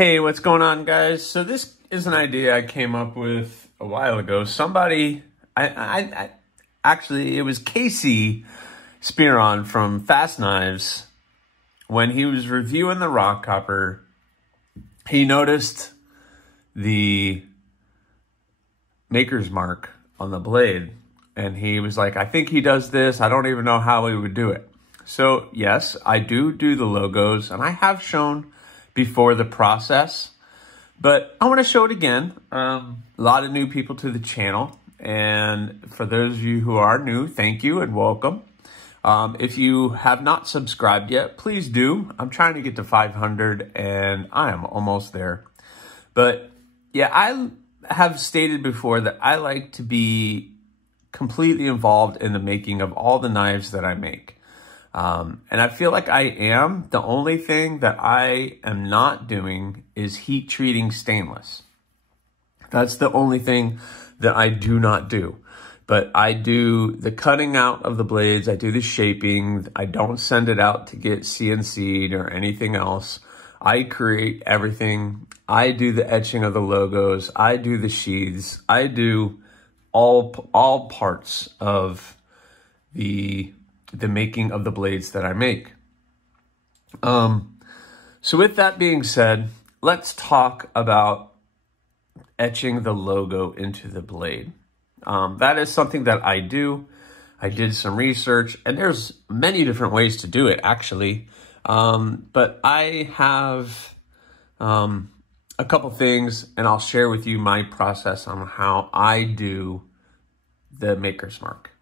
Hey, what's going on, guys? So this is an idea I came up with a while ago. Somebody, actually, it was Casey Spearon from Fast Knives. When he was reviewing the rock copper, he noticed the maker's mark on the blade. And he was like, I think he does this. I don't even know how he would do it. So yes, I do the logos, and I have shown before the process, but I want to show it again. A lot of new people to the channel, and for those of you who are new, thank you and welcome. If you have not subscribed yet, please do. I'm trying to get to 500 and I am almost there. But yeah, I have stated before that I like to be completely involved in the making of all the knives that I make. And I feel like I am. The only thing that I am not doing is heat treating stainless. That's the only thing that I do not do. But I do the cutting out of the blades. I do the shaping. I don't send it out to get CNC'd or anything else. I create everything. I do the etching of the logos. I do the sheaths. I do all parts of the making of the blades that I make. So with that being said, let's talk about etching the logo into the blade. That is something that I do. I did some research, and there's many different ways to do it, actually. But I have a couple things, and I'll share with you my process on how I do the maker's mark.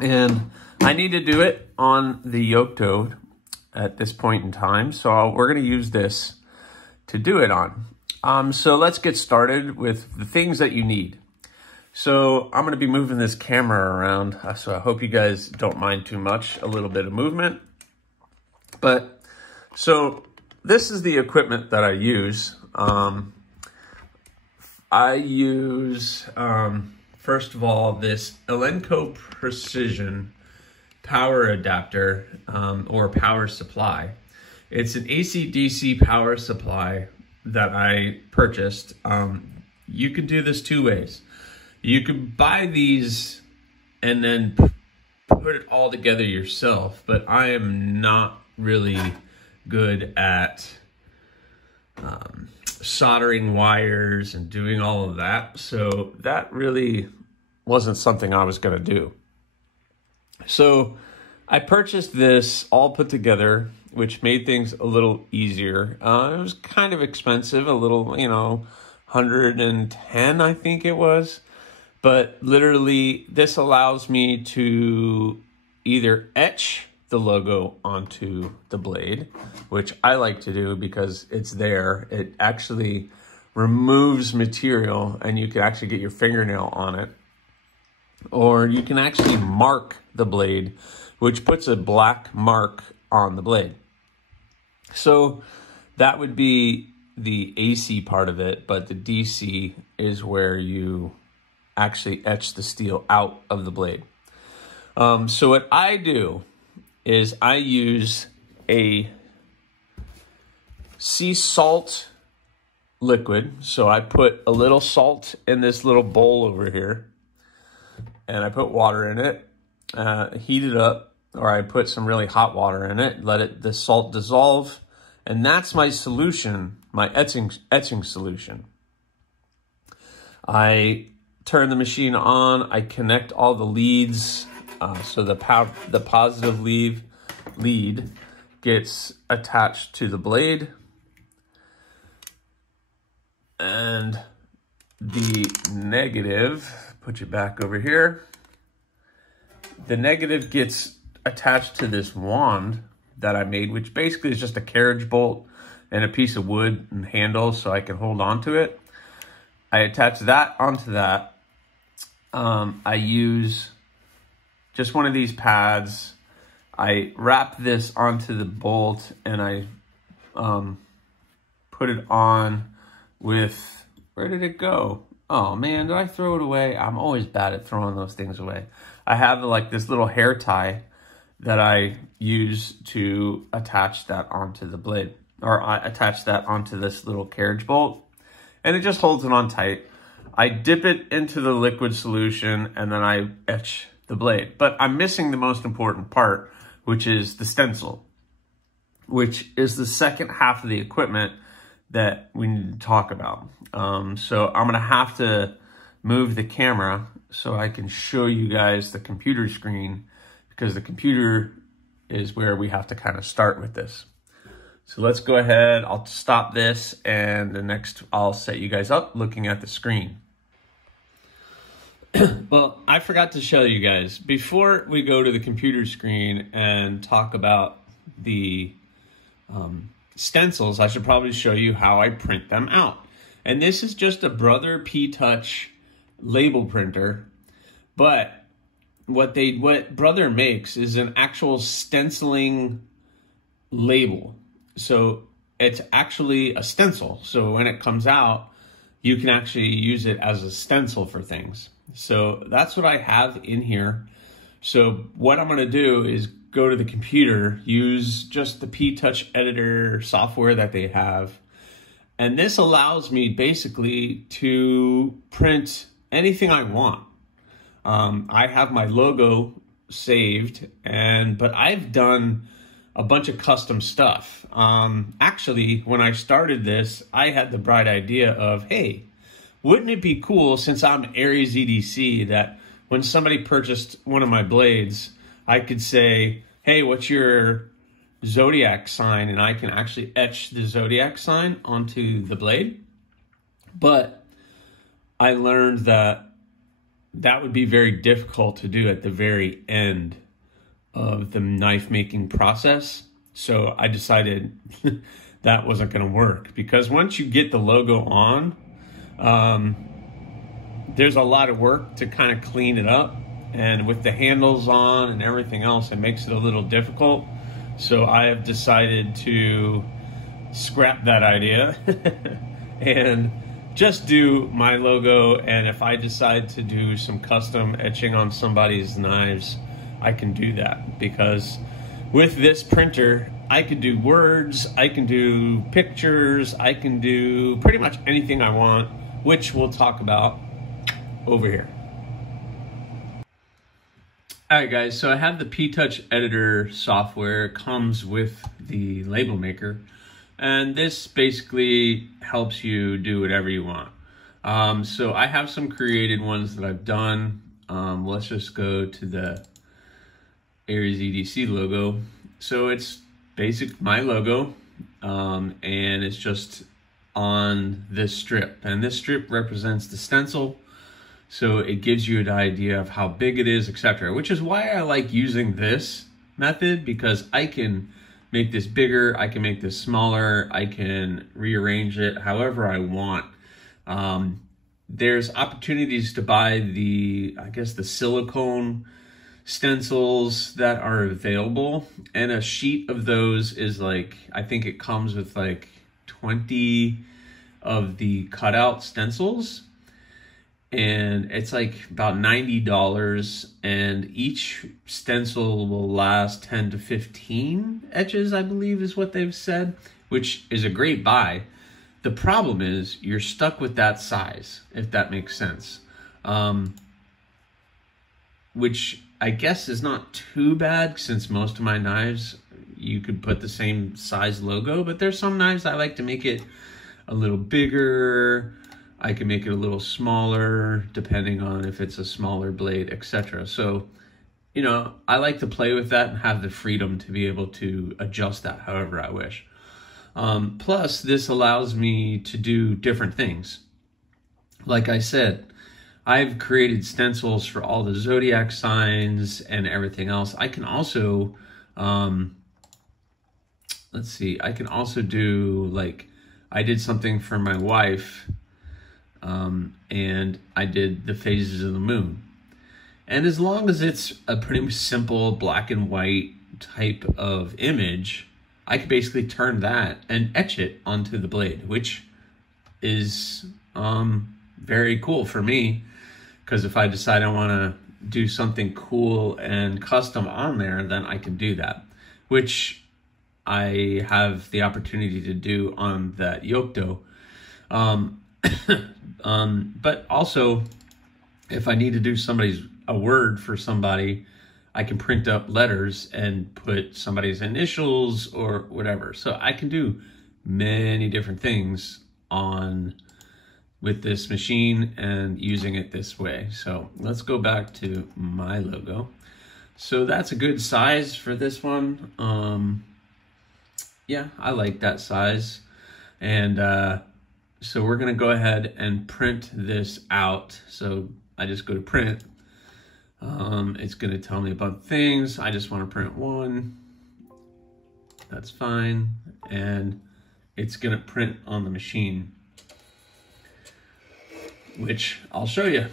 And I need to do it on the yoke toad at this point in time. So we're going to use this to do it on. So let's get started with the things that you need. So I'm going to be moving this camera around. So I hope you guys don't mind too much, a little bit of movement. But so this is the equipment that I use. First of all, this Elenco Precision power adapter or power supply. It's an AC/DC power supply that I purchased. You can do this two ways. You can buy these and then put it all together yourself, but I am not really good at soldering wires and doing all of that. So that really wasn't something I was going to do. So I purchased this all put together, which made things a little easier. It was kind of expensive, a little, 110, I think it was. But literally, this allows me to either etch the logo onto the blade, which I like to do because it's there. It actually removes material and you can actually get your fingernail on it. Or you can actually mark the blade, which puts a black mark on the blade. So that would be the AC part of it, but the DC is where you actually etch the steel out of the blade. So what I do is I use a sea salt liquid. So I put a little salt in this little bowl over here, and I put water in it, heat it up, or I put some really hot water in it, let the salt dissolve, and that's my solution, my etching solution. I turn the machine on, I connect all the leads, so the positive lead gets attached to the blade, and the negative, put you back over here, the negative gets attached to this wand that I made, which basically is just a carriage bolt and a piece of wood and handle so I can hold on to it. I attach that onto that. I use just one of these pads. I wrap this onto the bolt and I put it on with, where did it go? Oh man, did I throw it away? I'm always bad at throwing those things away. I have like this little hair tie that I use to attach that onto the blade. or I attach that onto this little carriage bolt, and it just holds it on tight. I dip it into the liquid solution, and then I etch the blade. But I'm missing the most important part, which is the stencil, which is the second half of the equipment that we need to talk about. So I'm gonna have to move the camera so I can show you guys the computer screen, because the computer is where we have to kind of start with this. So let's go ahead, I'll stop this, and the next I'll set you guys up looking at the screen. Well, I forgot to show you guys, before we go to the computer screen and talk about the stencils, I should probably show you how I print them out. And this is just a Brother P-Touch label printer, but what Brother makes is an actual stenciling label. So it's actually a stencil. So when it comes out, you can actually use it as a stencil for things. So that's what I have in here. So what I'm gonna do is go to the computer, use just the P-Touch editor software that they have. And this allows me basically to print anything I want. I have my logo saved, but I've done a bunch of custom stuff. Actually, when I started this, I had the bright idea of, hey, wouldn't it be cool, since I'm Aries EDC, that when somebody purchased one of my blades, I could say, hey, what's your zodiac sign? And I can actually etch the zodiac sign onto the blade. But I learned that that would be very difficult to do at the very end of the knife making process. So I decided that wasn't going to work, because once you get the logo on, there's a lot of work to kind of clean it up. And with the handles on and everything else, it makes it a little difficult. So I have decided to scrap that idea and just do my logo. And if I decide to do some custom etching on somebody's knives, I can do that, because with this printer, I can do words, I can do pictures, I can do pretty much anything I want, which we'll talk about over here. All right, guys, so I have the P-Touch editor software. It comes with the label maker, and this basically helps you do whatever you want. So I have some created ones that I've done. Let's just go to the Aries EDC logo. So it's my logo, and it's just on this strip, and this strip represents the stencil. So it gives you an idea of how big it is, etc., which is why I like using this method, because I can make this bigger, I can make this smaller, I can rearrange it however I want. There's opportunities to buy the silicone stencils that are available, and a sheet of those is like, I think it comes with like 20 of the cutout stencils, and it's like about $90, and each stencil will last 10 to 15 etches, I believe is what they've said, which is a great buy. The problem is you're stuck with that size, if that makes sense, which I guess is not too bad, since most of my knives, you could put the same size logo, but there's some knives I like to make it a little bigger. I can make it a little smaller, depending on if it's a smaller blade, etc. So, you know, I like to play with that and have the freedom to be able to adjust that however I wish. Plus, this allows me to do different things. Like I said, I've created stencils for all the zodiac signs and everything else. I can also, let's see, I can also do, like, I did something for my wife, and I did the phases of the moon. And as long as it's a pretty simple black and white type of image, I could basically turn that and etch it onto the blade, which is very cool for me, because if I decide I want to do something cool and custom on there, then I can do that, which I have the opportunity to do on that yoke dough. But also, if I need to do a word for somebody, I can print up letters and put somebody's initials or whatever. So I can do many different things with this machine and using it this way. So let's go back to my logo. So that's a good size for this one. Yeah, I like that size. And so we're gonna go ahead and print this out. So I just go to print. It's gonna tell me about things. I just wanna print one. That's fine. And it's gonna print on the machine, which I'll show you.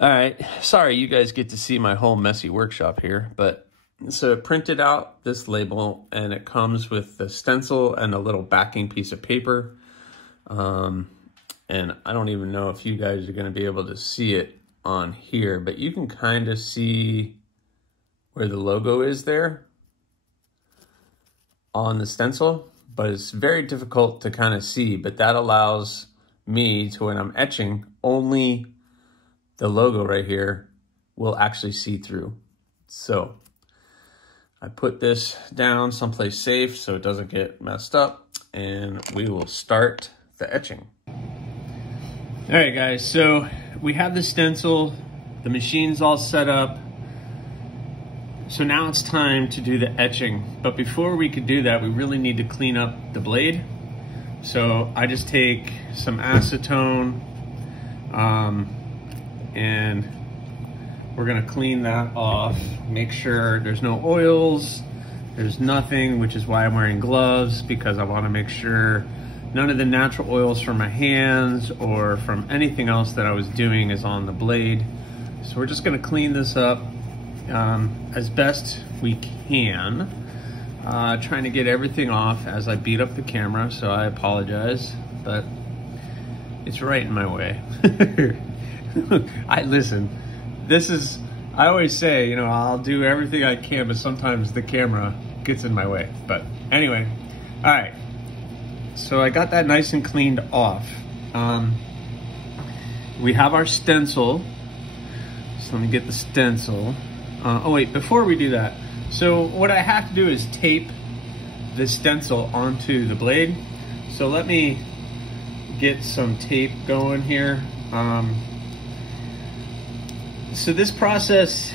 All right, sorry you guys get to see my whole messy workshop here, but so it printed out this label and it comes with the stencil and a little backing piece of paper. And I don't even know if you guys are gonna be able to see it on here, but you can kind of see where the logo is there on the stencil, but it's very difficult to kind of see, but that allows me to, when I'm etching, only the logo right here will actually see through. So I put this down someplace safe so it doesn't get messed up, and we will start the etching. All right, guys, so we have the stencil, the machine's all set up. So now it's time to do the etching. But before we could do that, we really need to clean up the blade. So I just take some acetone, and we're gonna clean that off. Make sure there's no oils, there's nothing, which is why I'm wearing gloves, because I wanna make sure none of the natural oils from my hands or from anything else that I was doing is on the blade. So we're just gonna clean this up as best we can. Trying to get everything off as I beat up the camera, so I apologize, but it's right in my way. I always say, you know, I'll do everything I can, but sometimes the camera gets in my way. But anyway, all right. So I got that nice and cleaned off. We have our stencil. So let me get the stencil. Oh wait, before we do that, so what I have to do is tape the stencil onto the blade. So let me get some tape going here. So this process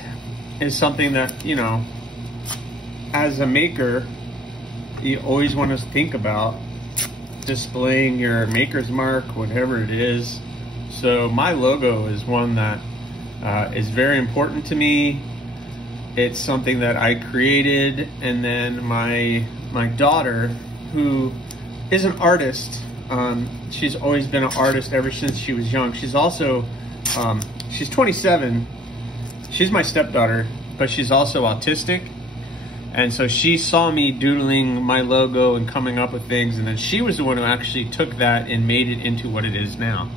is something that, you know, as a maker, you always want to think about displaying your maker's mark, whatever it is. So my logo is one that is very important to me. It's something that I created, and then my daughter, who is an artist, she's always been an artist ever since she was young. She's also, she's 27, she's my stepdaughter, but she's also autistic. And so she saw me doodling my logo and coming up with things, and then she was the one who actually took that and made it into what it is now.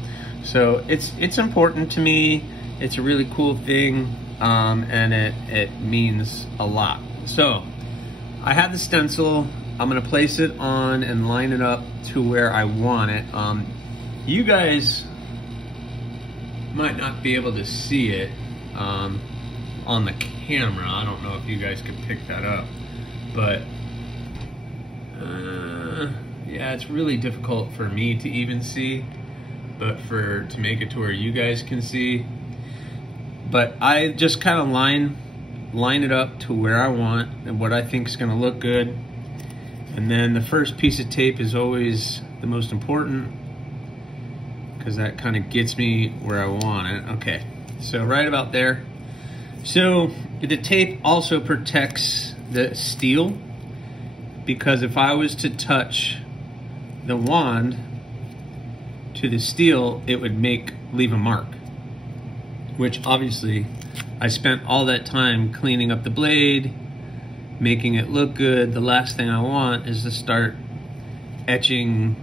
So it's important to me. It's a really cool thing, and it means a lot. So I have the stencil. I'm gonna place it on and line it up to where I want it. You guys might not be able to see it on the camera. I don't know if you guys can pick that up, but yeah, it's really difficult for me to even see, but to make it to where you guys can see. But I just kind of line it up to where I want and what I think is gonna look good. And then the first piece of tape is always the most important, because that kind of gets me where I want it. Okay, so right about there. So the tape also protects the steel, because if I was to touch the wand to the steel, it would leave a mark, which obviously I spent all that time cleaning up the blade, making it look good. The last thing I want is to start etching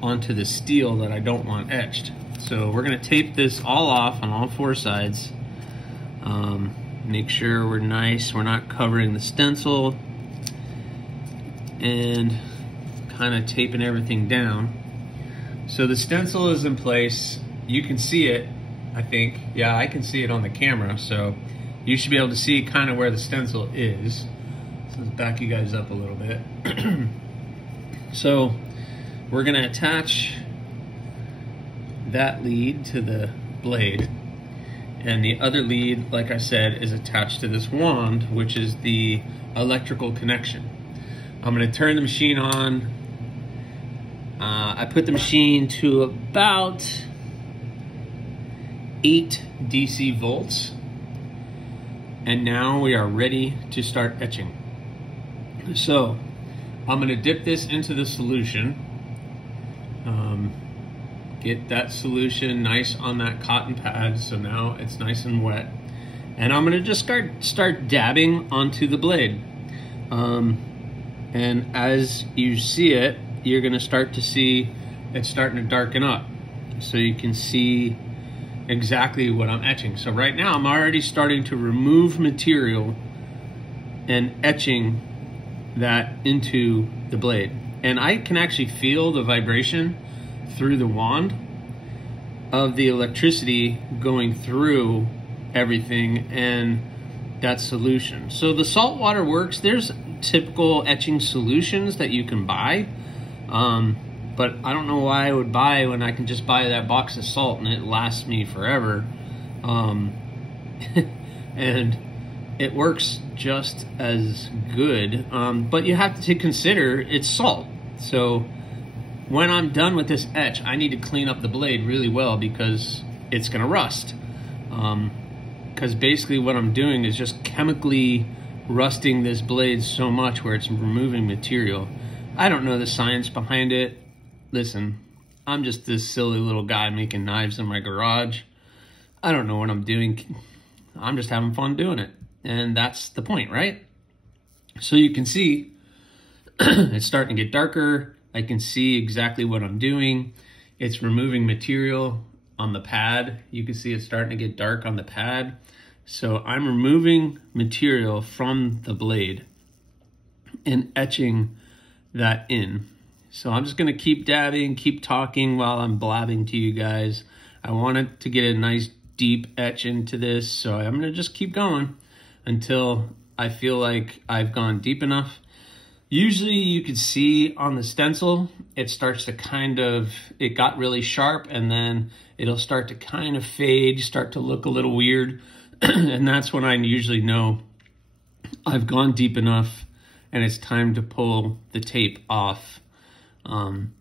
onto the steel that I don't want etched. So we're gonna tape this all off on all four sides. Make sure we're nice, we're not covering the stencil. and kind of taping everything down. So the stencil is in place. You can see it, I think. Yeah, I can see it on the camera, so you should be able to see kind of where the stencil is. So let's back you guys up a little bit. So we're gonna attach that lead to the blade, and the other lead, like I said, is attached to this wand, which is the electrical connection. I'm gonna turn the machine on. I put the machine to about 8 DC volts, and now we are ready to start etching. So I'm gonna dip this into the solution, get that solution nice on that cotton pad, so now it's nice and wet, and I'm gonna just start dabbing onto the blade. And as you see it, you're gonna start to see it's starting to darken up, so you can see exactly what I'm etching. So right now I'm already starting to remove material and etching that into the blade, and I can actually feel the vibration through the wand of the electricity going through everything and that solution. So the salt water works. There's typical etching solutions that you can buy, but I don't know why I would buy when I can just buy that box of salt and it lasts me forever. And it works just as good, but you have to consider it's salt. So when I'm done with this etch, I need to clean up the blade really well because it's gonna rust. Because basically what I'm doing is just chemically rusting this blade so much where it's removing material. I don't know the science behind it. Listen, I'm just this silly little guy making knives in my garage. I don't know what I'm doing. I'm just having fun doing it. And that's the point, right? So you can see it's starting to get darker. I can see exactly what I'm doing. It's removing material on the pad. You can see it's starting to get dark on the pad. So I'm removing material from the blade and etching that in. So I'm just gonna keep dabbing, keep talking while I'm blabbing to you guys. I wanted to get a nice deep etch into this, so I'm gonna just keep going until I feel like I've gone deep enough. Usually you can see on the stencil, it starts to it got really sharp, and then it'll start to kind of fade, start to look a little weird. And that's when I usually know I've gone deep enough and it's time to pull the tape off. And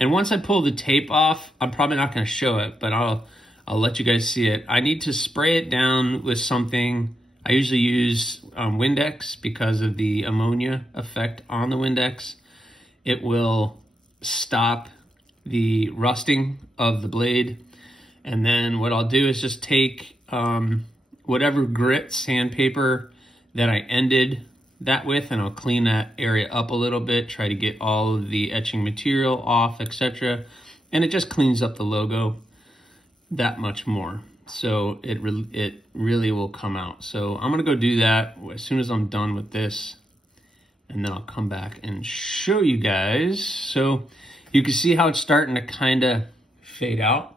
once I pull the tape off, I'm probably not gonna show it, but I'll let you guys see it. I need to spray it down with something. I usually use Windex because of the ammonia effect on the Windex. It will stop the rusting of the blade. And then what I'll do is just take whatever grit sandpaper that I ended that with, and I'll clean that area up a little bit, try to get all of the etching material off, etc. And it just cleans up the logo that much more. So it really will come out. So I'm gonna go do that as soon as I'm done with this, and then I'll come back and show you guys. So you can see how it's starting to kind of fade out.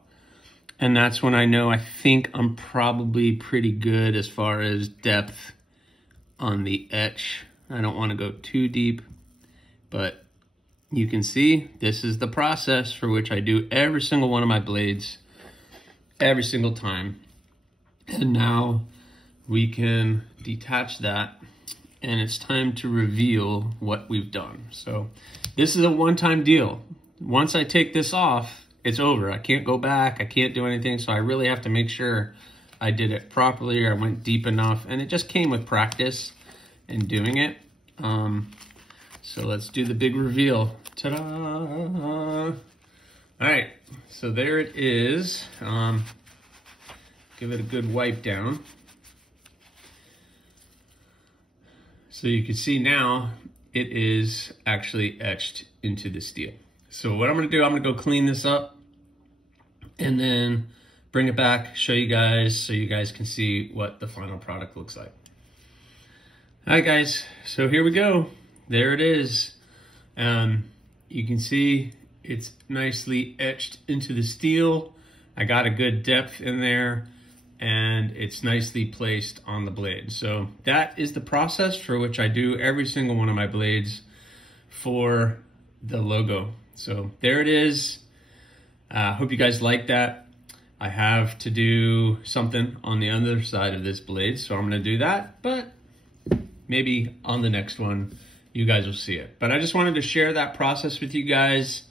And that's when I know I think I'm probably pretty good as far as depth on the etch. I don't want to go too deep, but you can see this is the process for which I do every single one of my blades every single time. And now we can detach that, and it's time to reveal what we've done. So this is a one-time deal. Once I take this off, it's over. I can't go back, I can't do anything, so I really have to make sure I did it properly or I went deep enough, and it just came with practice and doing it. So let's do the big reveal. Ta-da! All right, so there it is. Give it a good wipe down. So you can see now it is actually etched into the steel. So what I'm gonna do, I'm gonna go clean this up and then bring it back, show you guys so you guys can see what the final product looks like. All right guys, so here we go. There it is. You can see it's nicely etched into the steel. I got a good depth in there, and it's nicely placed on the blade. So that is the process for which I do every single one of my blades for the logo. So there it is. Hope you guys like that. I have to do something on the other side of this blade, so I'm gonna do that, but maybe on the next one, you guys will see it. But I just wanted to share that process with you guys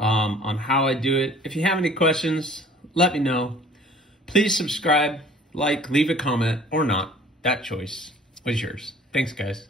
on how I do it. If you have any questions, let me know. Please subscribe, like, leave a comment, or not. That choice was yours. Thanks, guys.